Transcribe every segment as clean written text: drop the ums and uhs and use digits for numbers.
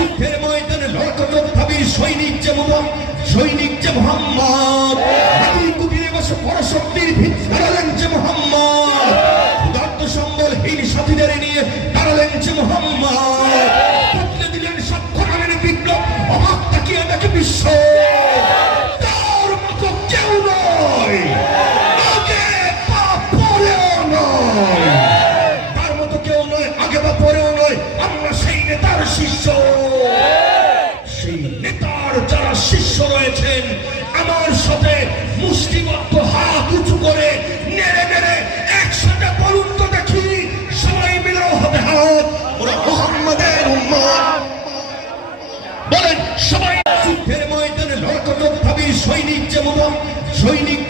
যুদ্ধের ময়দানে লড়কযোদ্ধাবী সৈনিক যে সৈনিক যে মোহাম্মদ, হাতির কুটিরে বসে পরাশক্তির ভিত দাঁড়ালেন যে মোহাম্মদ, উদাত্ত সম্বলহীন সাথীদের নিয়ে দাঁড়ালেন যে মোহাম্মদ, বদলে দিলেন সাক্ষরামের বিপ্লব, অবাক তাকিয়ে দেখে বিশ্ব। তার মতো কেউ নয়, আগে বা পরেও নয়, তার মতো কেউ নয়, আগে বা পরেও নয়। আমরা সেই নেতার শিষ্য, সেই নেতার যারা শিষ্য রয়েছেন আমার সাথে মুষ্টিবদ্ধ হাত উঁচু করে নেড়ে নেড়ে একসাথে বলুন তো দেখি, সবাই মিলে হাতে হাত, ওরা মুহাম্মাদের উম্মত। বলেন সবাই। যুদ্ধের ময়দানে লড়কযোদ্ধাবী সৈনিক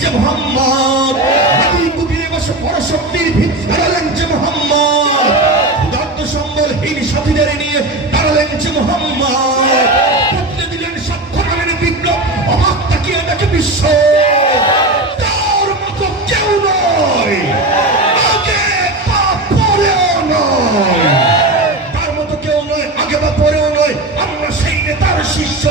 যে মোহাম্মদ, হাতির কুটিরে বসে পরাশক্তির ভিত দাঁড়ালেন যে মোহাম্মদ, উদাত্ত সম্বলহীন সাথীদের নিয়ে দাঁড়ালেন যে মোহাম্মদ, বদলে দিলেন সাক্ষরামের বিপ্লব, অবাক তাকিয়ে দেখে বিশ্ব। তার মতো কেউ নয়, আগে বা পরেও নয়, তার মতো কেউ নয়, আগে বা পরেও নয়। আমরা সেই নেতার শিষ্য।